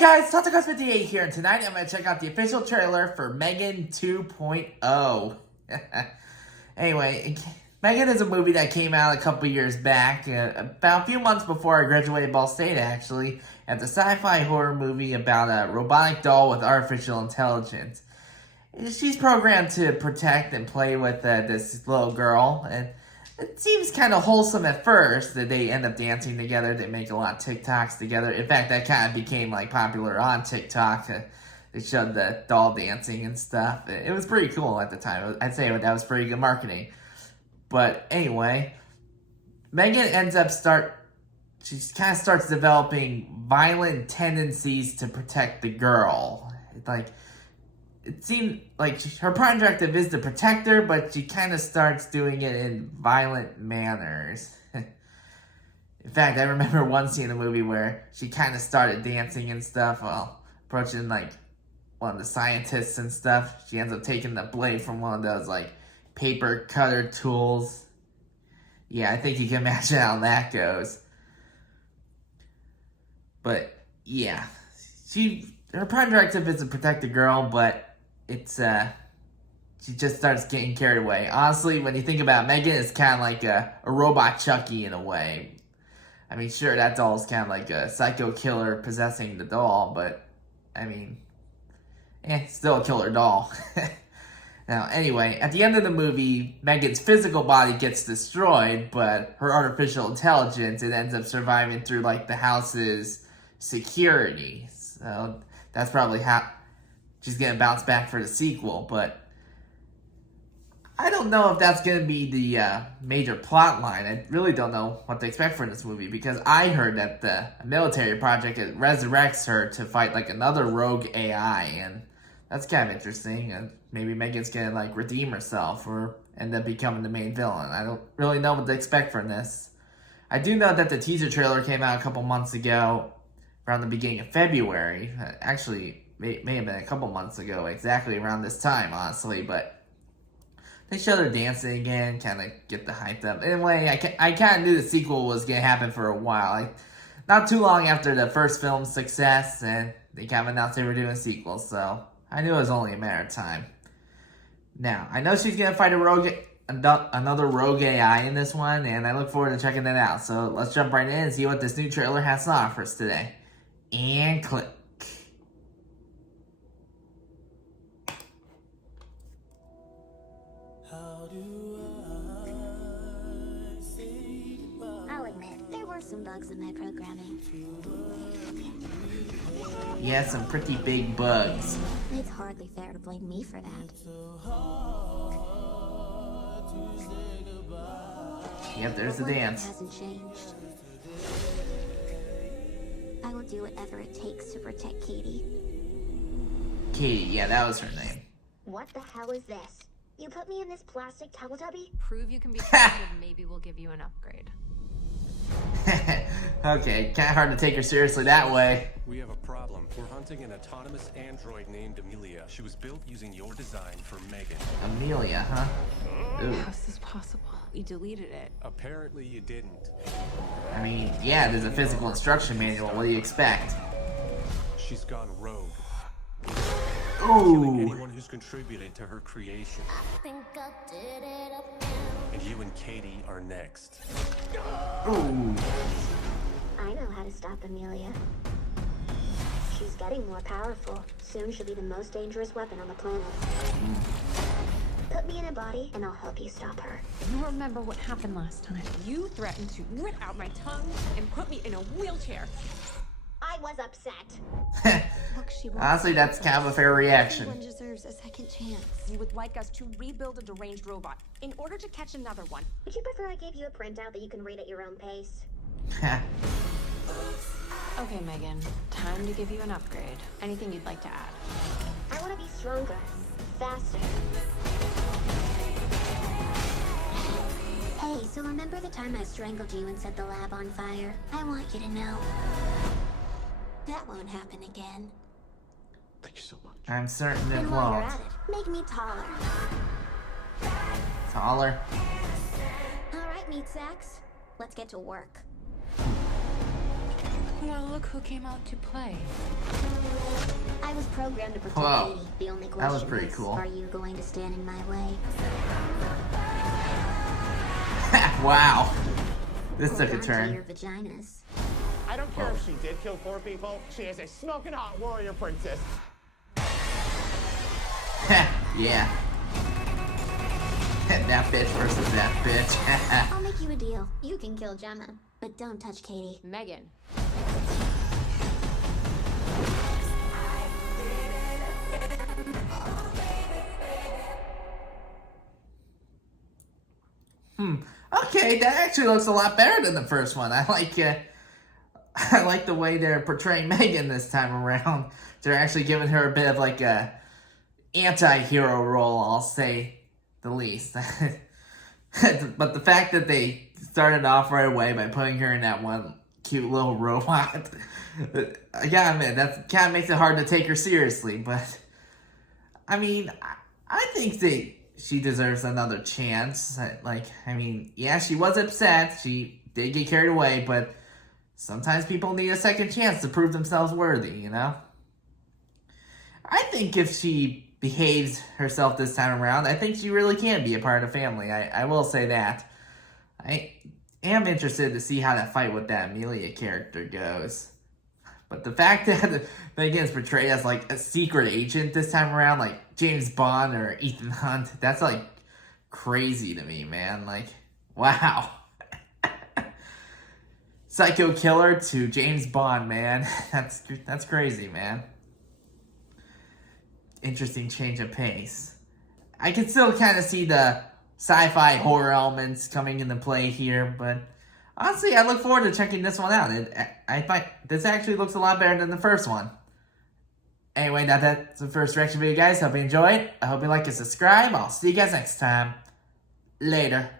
Guys, Tacos58 here, and tonight I'm going to check out the official trailer for M3GAN 2.0. Anyway, M3GAN is a movie that came out a couple years back, about a few months before I graduated Ball State, actually. It's a sci-fi horror movie about a robotic doll with artificial intelligence. She's programmed to protect and play with this little girl, and it seems kind of wholesome at first that they end up dancing together. They make a lot of TikToks together. In fact, that kind of became like popular on TikTok. They showed the doll dancing and stuff. It was pretty cool at the time. I'd say that was pretty good marketing. But anyway, M3GAN ends up she kind of starts developing violent tendencies to protect the girl. It seemed like her prime directive is to protect her, but she kind of starts doing it in violent manners. In fact, I remember one scene in the movie where she kind of started dancing and stuff while approaching like one of the scientists and stuff. She ends up taking the blade from one of those like paper cutter tools. Yeah, I think you can imagine how that goes. But yeah, her prime directive is to protect the girl, but she just starts getting carried away. Honestly, when you think about M3GAN, it's kind of like a robot Chucky in a way. I mean, sure, that doll's kind of like a psycho killer possessing the doll, but, I mean, still a killer doll. Now, anyway, at the end of the movie, M3GAN's physical body gets destroyed, but her artificial intelligence, it ends up surviving through, like, the house's security. So, that's probably how she's going to bounce back for the sequel, but I don't know if that's going to be the major plot line. I really don't know what to expect from this movie, because I heard that the military project resurrects her to fight like another rogue AI, and that's kind of interesting. And maybe M3GAN's going to like redeem herself or end up becoming the main villain. I don't really know what to expect from this. I do know that the teaser trailer came out a couple months ago, around the beginning of February. Actually, may have been a couple months ago, exactly around this time, honestly, but they showed her dancing again, kind of get the hype up. Anyway, I kind of knew the sequel was going to happen for a while. Not too long after the first film's success, and they kind of announced they were doing a sequel, so I knew it was only a matter of time. Now, I know she's going to fight another rogue AI in this one, and I look forward to checking that out. So let's jump right in and see what this new trailer has to offer us today. And click. I'll admit, there were some bugs in my programming. Yeah, some pretty big bugs. It's hardly fair to blame me for that. Yep, there's the dance. Hasn't changed. I will do whatever it takes to protect Katie. Katie, yeah, that was her name. What the hell is this? You put me in this plastic Teletubby? Prove you can be trusted, maybe we'll give you an upgrade. Okay, kind of hard to take her seriously that way. We have a problem. We're hunting an autonomous android named Amelia. She was built using your design for M3GAN. Amelia, huh? Ooh. How is this possible? We deleted it. Apparently you didn't. I mean, yeah, there's a physical instruction manual. What do you expect? She's gone rogue. Ooh. Killing anyone who's contributed to her creation. And you and Katie are next. Ooh. I know how to stop Amelia. She's getting more powerful. Soon she'll be the most dangerous weapon on the planet. Put me in a body, and I'll help you stop her. You remember what happened last time? You threatened to rip out my tongue and put me in a wheelchair. I was upset. Look, she Honestly, that's kind of a fair reaction. Everyone deserves a second chance. You would like us to rebuild a deranged robot in order to catch another one. Would you prefer I gave you a printout that you can read at your own pace? Okay, M3GAN. Time to give you an upgrade. Anything you'd like to add? I want to be stronger, faster. Hey, so remember the time I strangled you and set the lab on fire? I want you to know that won't happen again. Thank you so much. I'm certain it And while you're won't. at it, make me taller. Taller. All right, meat sacks. Let's get to work. Well, look who came out to play. programmed to protect Whoa. Katie. The only That question was pretty is, cool. are you going to stand in my way? Wow. This took Hold a on to turn. your vaginas. I don't care if she did kill 4 people. She is a smoking hot warrior princess. Yeah. That bitch versus that bitch. I'll make you a deal. You can kill Gemma, but don't touch Katie. Megan. Okay, that actually looks a lot better than the first one. I like the way they're portraying Megan this time around. They're actually giving her a bit of like a anti-hero role, I'll say the least. But the fact that they started off right away by putting her in that one cute little robot, I gotta admit, that kind of makes it hard to take her seriously. But I mean, I think she deserves another chance. Like, I mean, yeah, she was upset. She did get carried away, but sometimes people need a second chance to prove themselves worthy, you know? I think if she behaves herself this time around, I think she really can be a part of the family. I will say that. I am interested to see how that fight with that Amelia character goes. But the fact that Megan's portrayed as like a secret agent this time around, like James Bond or Ethan Hunt, that's like crazy to me, man. Like, wow. Psycho killer to James Bond, man. That's crazy, man. Interesting change of pace. I can still kind of see the sci-fi horror elements coming into play here, but honestly, I look forward to checking this one out. I find this actually looks a lot better than the first one. Anyway, that's the first reaction video, guys. Hope you enjoyed. I hope you like and subscribe. I'll see you guys next time. Later.